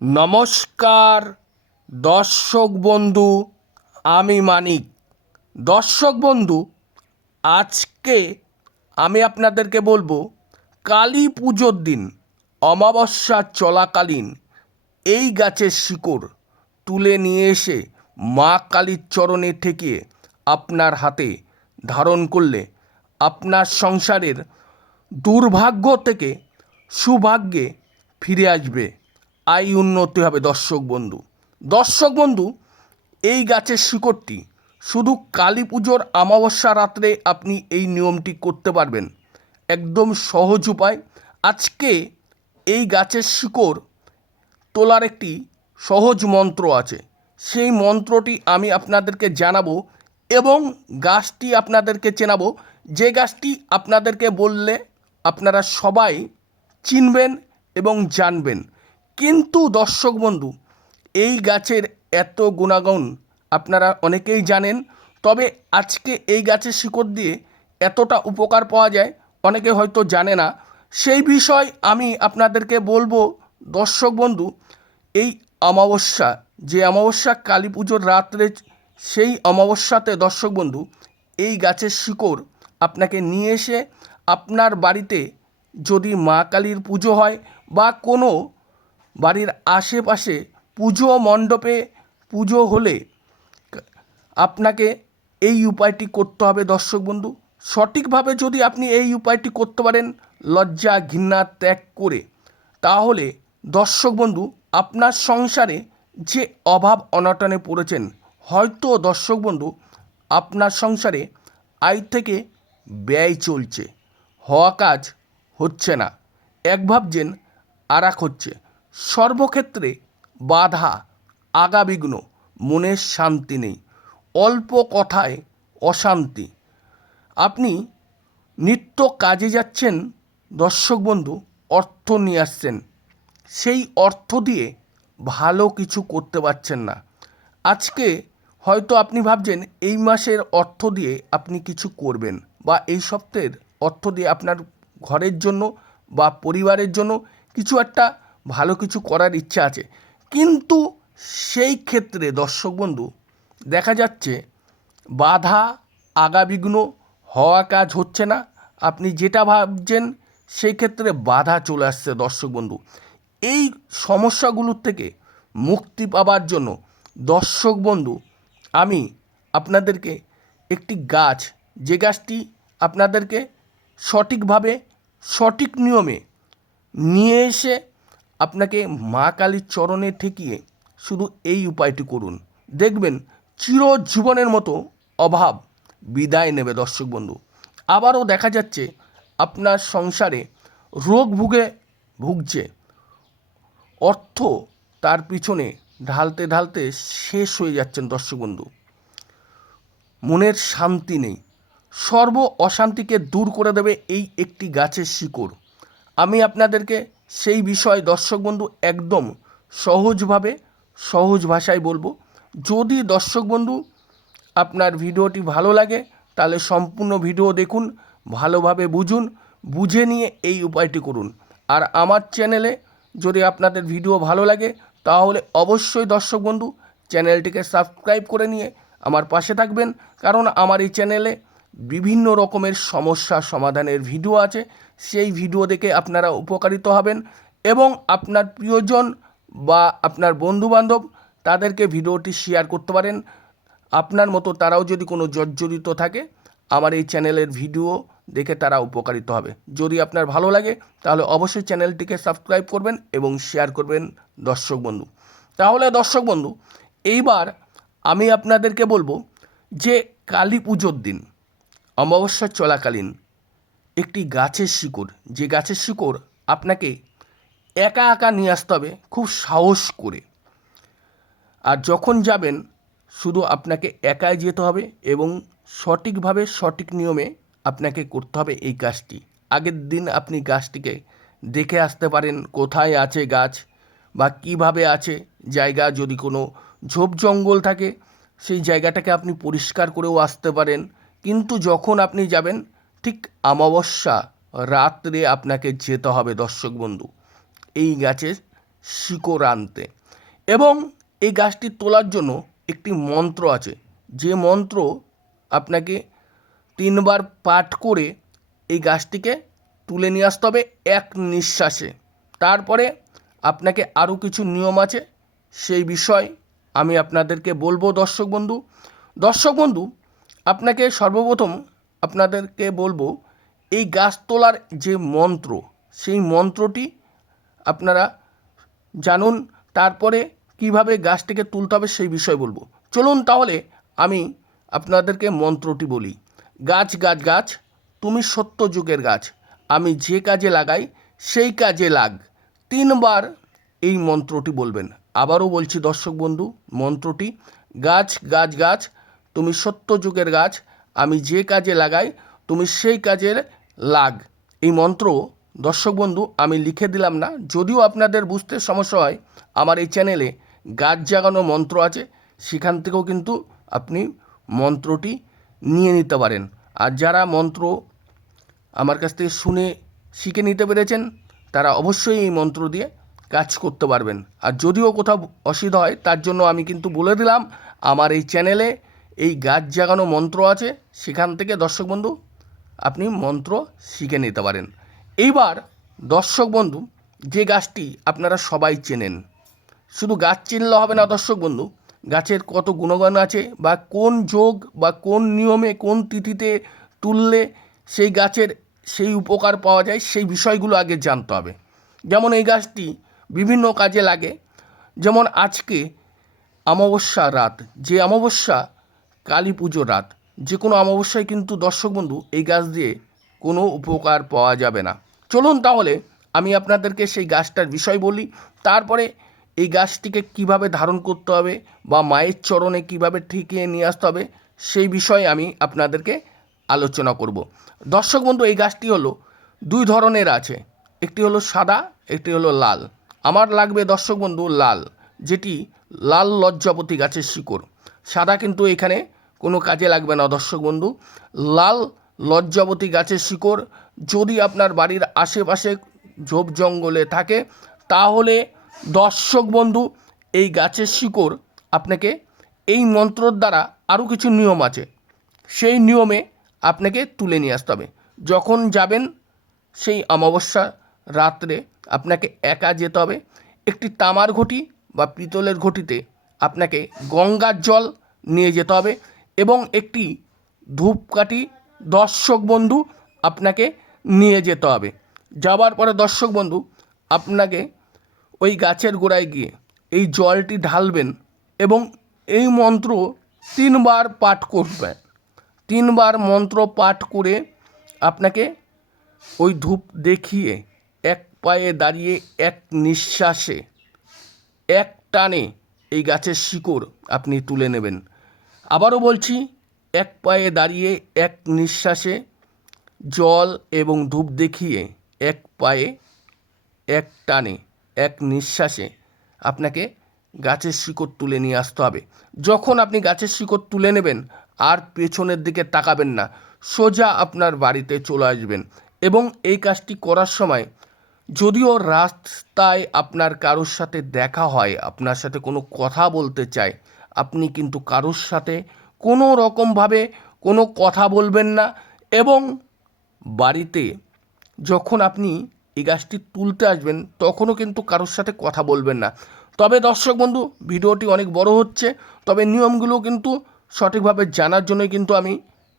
নমস্কার, দর্শক বন্ধু, আমি মানিক। দর্শক বন্ধু, আজকে আমি আপনাদেরকে বলব, কালী পুজোর দিন, অমাবস্যা চলাকালীন, এই গাছের শিকড় তুলে নিয়ে এসে মা কালীর চরণে ঠেকিয়ে আপনার হাতে ধারণ করলে আপনার সংসারের দুর্ভাগ্য থেকে সুভাগ্যে ফিরে আসবে। আয় উন্নতি হবে দর্শক বন্ধু। দর্শক বন্ধু, এই গাছের শিকড়টি, শুধু কালী পুজোর অমাবস্যা রাত্রে আপনি এই নিয়মটি করতে পারবেন। একদম সহজ উপায়। আজকে এই গাছের শিকড় তোলার একটি সহজ মন্ত্র আছে। সেই মন্ত্রটি আমি আপনাদেরকে জানাব এবং গাছটি আপনাদেরকে চেনাবো। যে গাছটি আপনাদেরকে বললে আপনারা সবাই চিনবেন এবং জানবেন। কিন্তু দর্শক বন্ধু, এই গাছের এত গুণাগুণ আপনারা অনেকেই জানেন, তবে আজকে এই গাছের শিকড় দিয়ে এতটা উপকার পাওয়া যায়, অনেকে হয়তো জানে না। সেই বিষয় আমি আপনাদেরকে বলব, দর্শক বন্ধু, এই অমাবস্যা, যে অমাবস্যা কালী পুজোর রাত্রে, সেই অমাবস্যাতে দর্শক বন্ধু, এই গাছের শিকড় আপনাকে নিয়ে এসে আপনার বাড়িতে যদি মা কালীর পুজো হয় বা কোনো বাড়ির আশেপাশে পুজো মণ্ডপে পুজো হলে আপনাকে এই উপায়টি করতে হবে দর্শক বন্ধু। সঠিকভাবে যদি আপনি এই উপায়টি করতে পারেন, লজ্জা, ঘৃণা ত্যাগ করে, তাহলে দর্শক বন্ধু, আপনার সংসারে যে অভাব অনটনে পড়েছেন, হয়তো দর্শক বন্ধু, আপনার সংসারে আয় থেকে ব্যয় চলছে, হওয়া কাজ হচ্ছে না। এক ভাবছেন আর হচ্ছে। সর্বক্ষেত্রে বাধা, আগাবিঘ্ন মনের শান্তি নেই, অল্প কথায় অশান্তি। আপনি নিত্য কাজে যাচ্ছেন, দর্শক বন্ধু, অর্থ নিয়ে আসছেন। সেই অর্থ দিয়ে ভালো কিছু করতে পারছেন না। আজকে হয়তো আপনি ভাবছেন, এই মাসের অর্থ দিয়ে আপনি কিছু করবেন বা এই সপ্তাহের অর্থ দিয়ে আপনার ঘরের জন্য বা পরিবারের জন্য কিছু একটা ভালো কিছু করার ইচ্ছা আছে। কিন্তু সেই ক্ষেত্রে, দর্শক বন্ধু, দেখা যাচ্ছে বাধা, আগাবিঘ্ন হওয়া কাজ হচ্ছে না। আপনি যেটা ভাবছেন, সেই ক্ষেত্রে বাধা চলে আসছে, দর্শক বন্ধু। এই সমস্যাগুলোর থেকে মুক্তি পাবার জন্য, দর্শক বন্ধু, আমি আপনাদেরকে একটি গাছ, যে গাছটি আপনাদেরকে সঠিকভাবে, সঠিক নিয়মে নিয়ে এসে আপনাকে মা কালীর চরণে ঠেকিয়ে শুধু এই উপায়টি করুন। দেখবেন চিরজীবনের মতো অভাব বিদায় নেবে দর্শক বন্ধু। আবারও দেখা যাচ্ছে আপনার সংসারে রোগ ভুগে ভুগছে। অর্থ তার পিছনে ঢালতে ঢালতে শেষ হয়ে যাচ্ছেন দর্শক বন্ধু। মনের শান্তি নেই। সর্ব অশান্তিকে দূর করে দেবে এই একটি গাছের শিকড়। আমি আপনাদেরকে সেই বিষয়ে দর্শক বন্ধু একদম সহজভাবে, সহজ ভাষায় বলব, যদি দর্শক বন্ধু আপনার ভিডিওটি ভালো লাগে, তাহলে সম্পূর্ণ ভিডিও দেখুন, ভালোভাবে বুঝুন, বুঝে নিয়ে এই উপায়টি করুন। আর আমার চ্যানেলে যদি আপনাদের ভিডিও ভালো লাগে, তাহলে অবশ্যই দর্শক বন্ধু চ্যানেলটিকে সাবস্ক্রাইব করে নিয়ে আমার পাশে থাকবেন, কারণ আমার এই চ্যানেলে বিভিন্ন রকমের সমস্যা সমাধানের ভিডিও আছে সেই ভিডিও দেখে আপনারা উপকারিত হবেন এবং আপনার প্রিয়জন বা আপনার বন্ধুবান্ধব তাদেরকে ভিডিওটি শেয়ার করতে পারেন। আপনার মতো তারাও যদি কোনো জর্জরিত থাকে, আমার এই চ্যানেলের ভিডিও দেখে তারা উপকারিত হবে। যদি আপনার ভালো লাগে, তাহলে অবশ্যই চ্যানেলটিকে সাবস্ক্রাইব করবেন এবং শেয়ার করবেন দর্শক বন্ধু। তাহলে দর্শক বন্ধু, এইবার আমি আপনাদেরকে বলব যে কালী পুজোর দিন, অমাবস্যা চলাকালীন একটি গাছের শিকড়। যে গাছের শিকড় আপনাকে একা একা নিয়ে আসতে হবে খুব সাহস করে। আর যখন যাবেন, শুধু আপনাকে একাই যেতে হবে এবং সঠিকভাবে সঠিক নিয়মে আপনাকে করতে হবে এই গাছটি আগের দিন আপনি গাছটিকে দেখে আসতে পারেন, কোথায় আছে গাছ বা কীভাবে আছে। জায়গা যদি কোনো ঝোপ জঙ্গল থাকে, সেই জায়গাটাকে আপনি পরিষ্কার করেও আসতে পারেন। কিন্তু যখন আপনি যাবেন ঠিক অমাবস্যা রাত্রে আপনাকে যেতে হবে দর্শক বন্ধু, এই গাছের শিকড় আনতে। এবং এই গাছটি তোলার জন্য একটি মন্ত্র আছে। যে মন্ত্র আপনাকে তিনবার পাঠ করে এই গাছটিকে তুলে নিয়ে আসতে হবে এক নিঃশ্বাসে। তারপরে আপনাকে আরও কিছু নিয়ম আছে, সেই বিষয় আমি আপনাদেরকে বলব দর্শক বন্ধু। দর্শক বন্ধু, আপনাকে সর্বপ্রথম আপনাদেরকে বলব, এই গাছ তোলার যে মন্ত্র, সেই মন্ত্রটি আপনারা জানুন, তারপরে কীভাবে গাছটিকে তুলতে হবে সেই বিষয় বলব। চলুন তাহলে আমি আপনাদেরকে মন্ত্রটি বলি। গাছ গাছ গাছ, তুমি সত্য যুগের গাছ, আমি যে কাজে লাগাই, সেই কাজে লাগ। তিনবার এই মন্ত্রটি বলবেন। আবারও বলছি দর্শক বন্ধু, মন্ত্রটি, গাছ গাছ গাছ, তুমি সত্য যুগের গাছ আমি যে কাজে লাগাই, তুমি সেই কাজের লাগ। এই মন্ত্র, দর্শক বন্ধু, আমি লিখে দিলাম না। যদিও আপনাদের বুঝতে সমস্যা হয়, আমার এই চ্যানেলে গাছ জাগানো মন্ত্র আছে, সেখান থেকেও কিন্তু আপনি মন্ত্রটি নিয়ে নিতে পারেন। আর যারা মন্ত্র আমার কাছ থেকে শুনে, শিখে নিতে পেরেছেন, তারা অবশ্যই এই মন্ত্র দিয়ে কাজ করতে পারবেন। আর যদিও কোথাও অসুবিধা হয়, তার জন্য আমি কিন্তু বলে দিলাম, আমার এই চ্যানেলে এই গাছ জাগানো মন্ত্র আছে, সেখান থেকে দর্শক বন্ধু, আপনি মন্ত্র শিখে নিতে পারেন। এইবার দর্শক বন্ধু, যে গাছটি আপনারা সবাই চেনেন, শুধু গাছ চিনলে হবে না দর্শক বন্ধু, গাছের কত গুণগান আছে বা কোন যোগ বা কোন নিয়মে কোন তিথিতে তুললে সেই গাছের সেই উপকার পাওয়া যায়, সেই বিষয়গুলো আগে জানতে হবে। যেমন এই গাছটি বিভিন্ন কাজে লাগে, যেমন আজকে অমাবস্যা রাত, যে অমাবস্যা কালী পুজোর রাত। যে কোনো অমাবস্যায় কিন্তু দর্শক বন্ধু, এই গাছ দিয়ে কোনো উপকার পাওয়া যাবে না। চলুন তাহলে আমি আপনাদেরকে সেই গাছটার বিষয় বলি। তারপরে এই গাছটিকে কীভাবে ধারণ করতে হবে বা মায়ের চরণে কীভাবে ঠিকিয়ে নিয়ে আসতে হবে, সেই বিষয়ে আমি আপনাদেরকে আলোচনা করব। দর্শক বন্ধু, এই গাছটি হলো দুই ধরনের আছে। একটি হলো সাদা, একটি হলো লাল। আমার লাগবে দর্শক বন্ধু, লাল, যেটি লাল লজ্জাপতি গাছের শিকড়। সাদা কিন্তু এখানে কোনো কাজে লাগবে না, দর্শক বন্ধু। লাল লজ্জাবতী গাছের শিকড় যদি আপনার বাড়ির আশেপাশে ঝোপ জঙ্গলে থাকে, তাহলে দর্শক বন্ধু, এই গাছের শিকড় আপনাকে এই মন্ত্রর দ্বারা আরও কিছু নিয়ম আছে। সেই নিয়মে আপনাকে তুলে নিয়ে আসতে হবে। যখন যাবেন সেই অমাবস্যা রাত্রে আপনাকে একা যেতে হবে। একটি তামার ঘটি বা পিতলের ঘটিতে আপনাকে গঙ্গার জল নিয়ে যেতে হবে। এবং একটি ধূপকাঠি দর্শক বন্ধু আপনাকে নিয়ে যেতে হবে। যাবার পরে দর্শক বন্ধু, আপনাকে ওই গাছের গোড়ায় গিয়ে এই জলটি ঢালবেন এবং এই মন্ত্র তিনবার পাঠ করবেন। তিনবার মন্ত্র পাঠ করে আপনাকে ওই ধূপ দেখিয়ে এক পায়ে দাঁড়িয়ে এক নিঃশ্বাসে এক টানে এই গাছের শিকড় আপনি তুলে নেবেন। আবারও বলছি, এক পায়ে দাঁড়িয়ে, এক নিঃশ্বাসে জল এবং ধূপ দেখিয়ে এক পায়ে, এক টানে, এক নিঃশ্বাসে আপনাকে গাছের শিকড় তুলে নিয়ে আসতে হবে। যখন আপনি গাছের শিকড় তুলে নেবেন, আর পেছনের দিকে তাকাবেন না, সোজা আপনার বাড়িতে চলে আসবেন। এবং এই কাজটি করার সময় যদিও রাস্তায় আপনার কারোর সাথে দেখা হয়, আপনার সাথে কোনো কথা বলতে চায় আপনি কিন্তু কারোর সাথে কোনো রকমভাবে কোনো কথা বলবেন না এবং বাড়িতে যখন আপনি এই গাছটি তুলতে আসবেন তখনও কিন্তু কারোর সাথে কথা বলবেন না। তবে দর্শক বন্ধু, ভিডিওটি অনেক বড় হচ্ছে, তবে নিয়মগুলো কিন্তু সঠিকভাবে জানার জন্যই কিন্তু আমি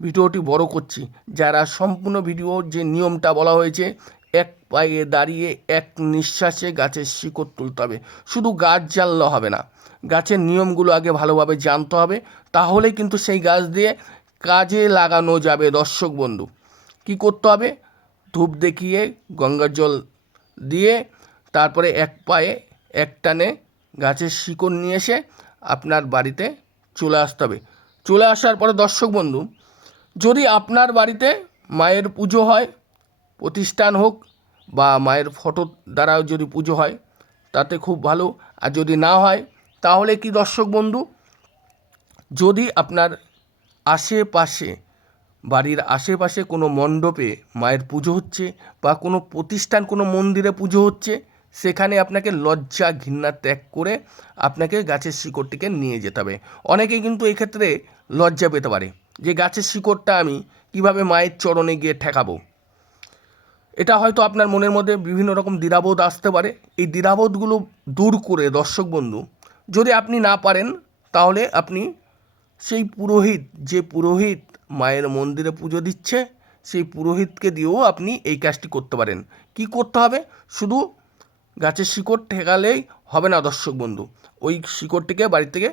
ভিডিওটি বড় করছি। যারা সম্পূর্ণ ভিডিওর যে নিয়মটা বলা হয়েছে, এক পায়ে দাঁড়িয়ে এক নিঃশ্বাসে গাছের শিকড় তুলতে হবে। শুধু গাছ জ্বাললে হবে না। গাছের নিয়মগুলো আগে ভালোভাবে জানতে হবে, তাহলেই কিন্তু সেই গাছ দিয়ে কাজে লাগানো যাবে। দর্শক বন্ধু, কি করতে হবে? ধূপ দেখিয়ে গঙ্গার জল দিয়ে তারপরে এক পায়ে এক টানে গাছের শিকড় নিয়ে এসে আপনার বাড়িতে চলে আসতে হবে। চলে আসার পরে দর্শক বন্ধু, যদি আপনার বাড়িতে মায়ের পুজো হয়, প্রতিষ্ঠান হোক বা মায়ের ফটো দ্বারাও যদি পুজো হয়, তাতে খুব ভালো। আর যদি না হয় তাহলে কি দর্শক বন্ধু? যদি আপনার আশেপাশে, বাড়ির আশেপাশে কোনো মণ্ডপে মায়ের পুজো হচ্ছে বা কোনো প্রতিষ্ঠান, কোনো মন্দিরে পুজো হচ্ছে, সেখানে আপনাকে লজ্জা, ঘৃণা ত্যাগ করে আপনাকে গাছের শিকড়টিকে নিয়ে যেতে হবে। অনেকেই কিন্তু এক্ষেত্রে লজ্জা পেতে পারে যে গাছের শিকড়টা আমি কীভাবে মায়ের চরণে গিয়ে ঠেকাবো। এটা হয়তো আপনার মনের মধ্যে বিভিন্ন রকম দ্বিধাবোধ আসতে পারে। এই দ্বিধাবোধগুলো দূর করে দর্শক বন্ধু যদি আপনি না পারেন, তাহলে আপনি সেই পুরোহিত, যে পুরোহিত মায়ের মন্দিরে পুজো দিচ্ছে, সেই পুরোহিতকে দিয়েও আপনি এই কাজটি করতে পারেন। কি করতে হবে? শুধু গাছের শিকড় ঠেকালেই হবে না, দর্শক বন্ধু। ওই শিকড়টিকে বাড়ি থেকে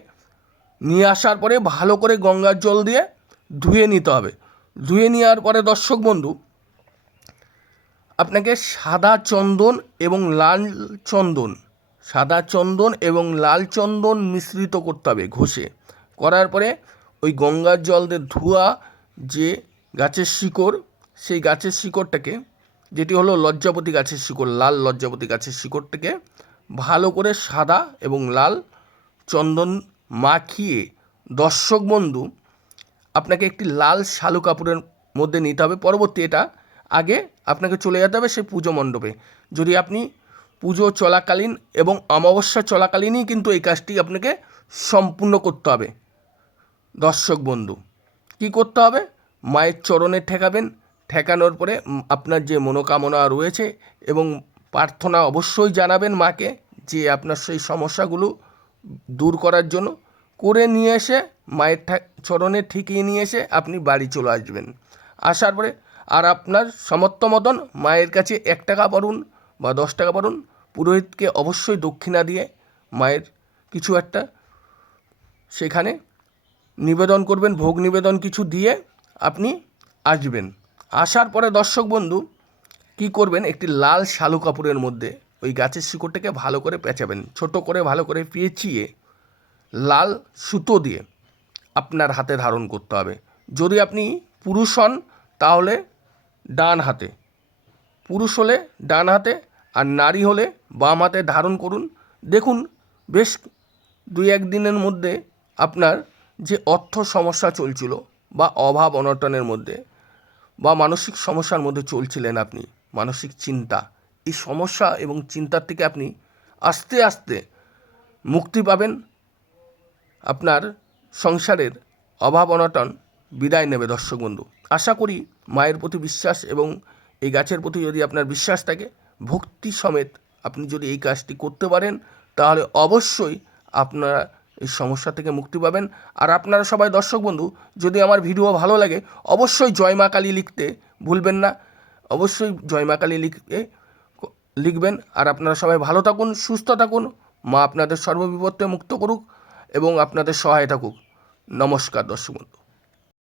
নিয়ে আসার পরে ভালো করে গঙ্গার জল দিয়ে ধুয়ে নিতে হবে। ধুয়ে নেওয়ার পরে, দর্শক বন্ধু, আপনাকে সাদা চন্দন এবং লাল চন্দন সাদা চন্দন এবং লাল চন্দন মিশ্রিত করতে হবে ঘষে। করার পরে ওই গঙ্গার জল দিয়ে ধোয়া যে গাছের শিকড়, সেই গাছের শিকড়টাকে, যেটি হলো লজ্জাপতি গাছের শিকড়, লাল লজ্জাপতি গাছের শিকড়টাকে ভালো করে সাদা এবং লাল চন্দন মাখিয়ে দর্শক বন্ধু, আপনাকে একটি লাল শালু কাপড়ের মধ্যে নিতে হবে। পরবর্তী এটা আগে আপনাকে চলে যেতে হবে সেই পুজো মণ্ডপে। যদি আপনি পুজো চলাকালীন এবং অমাবস্যা চলাকালীনই কিন্তু এই কাজটি আপনাকে সম্পূর্ণ করতে হবে। দর্শক বন্ধু, কি করতে হবে? মায়ের চরণে ঠেকাবেন। ঠেকানোর পরে আপনার যে মনোকামনা রয়েছে এবং প্রার্থনা অবশ্যই জানাবেন মাকে যে আপনার সেই সমস্যাগুলো দূর করার জন্য। করে নিয়ে এসে মায়ের চরণে ঠিকিয়ে নিয়ে এসে আপনি বাড়ি চলে আসবেন। আসার পরে আর আপনার সমর্থ মতন মায়ের কাছে এক টাকা পারুন বা দশ টাকা পারুন পুরোহিতকে অবশ্যই দক্ষিণা দিয়ে মায়ের কিছু একটা সেখানে নিবেদন করবেন, ভোগ নিবেদন কিছু দিয়ে আপনি আসবেন। আসার পরে দর্শক বন্ধু, কি করবেন? একটি লাল শালু কাপড়ের মধ্যে ওই গাছের শিকড়টাকে ভালো করে পেঁচাবেন, ছোট করে ভালো করে পেঁচিয়ে লাল সুতো দিয়ে আপনার হাতে ধারণ করতে হবে। যদি আপনি পুরুষ হন, তাহলে ডান হাতে, পুরুষ হলে ডান হাতে আর নারী হলে বাম হাতে ধারণ করুন। দেখুন, বেশ দুই এক দিনের মধ্যে আপনার যে অর্থ সমস্যা চলছিল বা অভাব অনটনের মধ্যে বা মানসিক সমস্যার মধ্যে চলছিলেন আপনি, মানসিক চিন্তা, এই সমস্যা এবং চিন্তার থেকে আপনি আস্তে আস্তে মুক্তি পাবেন। আপনার সংসারের অভাব অনটন বিদায় নেবে দর্শক বন্ধু। আশা করি মায়ের প্রতি বিশ্বাস এবং এই গাছের প্রতি যদি আপনার বিশ্বাস থাকে ভক্তি সমেত আপনি যদি এই কাজটি করতে পারেন, তাহলে অবশ্যই আপনারা এই সমস্যা থেকে মুক্তি পাবেন। আর আপনারা সবাই দর্শক বন্ধু, যদি আমার ভিডিও ভালো লাগে, অবশ্যই জয় মা কালী লিখতে ভুলবেন না। অবশ্যই জয় মা কালী লিখতে লিখবেন। আর আপনারা সবাই ভালো থাকুন, সুস্থ থাকুন। মা আপনাদের সর্ববিপত্তে মুক্ত করুক এবং আপনাদের সহায় থাকুক। নমস্কার দর্শক বন্ধু।